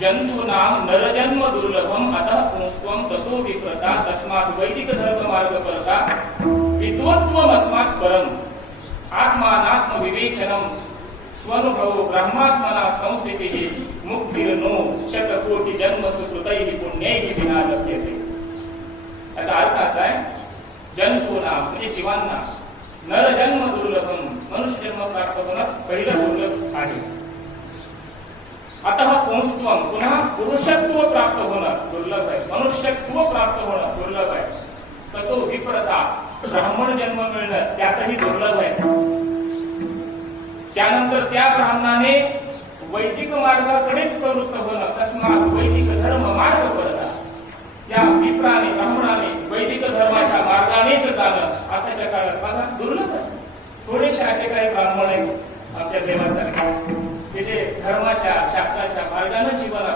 जंतूनाम नरजन्म दुर्लभम अतः पुंस्त्वम ततो विप्रता तस्मात् वैदिक धर्म मार्ग करता विद्वत्वम अस्मात् परम। आत्मानात्म विवेचनम स्वनुभवो ब्रह्मात्मना संस्थिति मुक्तिर्नो शतकोटि जन्म सुकृतैः पुण्यैः विना लभ्यते। याचा अर्थ असा आहे जंतूना म्हणजे जीवांना नरजन्म दुर्लभम मनुष्य जन्म प्राप्त होणं पहिलं दुर्लभ आहे पुन्हा पुरुषत्व प्राप्त होणं दुर्लभ आहे मनुष्यत्व प्राप्त होणं दुर्लभ आहे तर तो विप्रता ब्राह्मण जन्म मिळणं त्यातही दुर्लभ आहे त्यानंतर त्या ब्राह्मणाने वैदिक मार्गाकडेच प्रवृत्त होणं तस्मात वैदिक धर्म मार्ग पडता त्या विप्राने ब्राह्मणाने वैदिक धर्माच्या मार्गानेच जाणं आताच्या काळात बघा दुर्लभ आहे थोडेसे असे काही ब्राह्मण आहेत आमच्या देवासारखे धर्माच्या शास्त्राच्या मार्गाने जीवन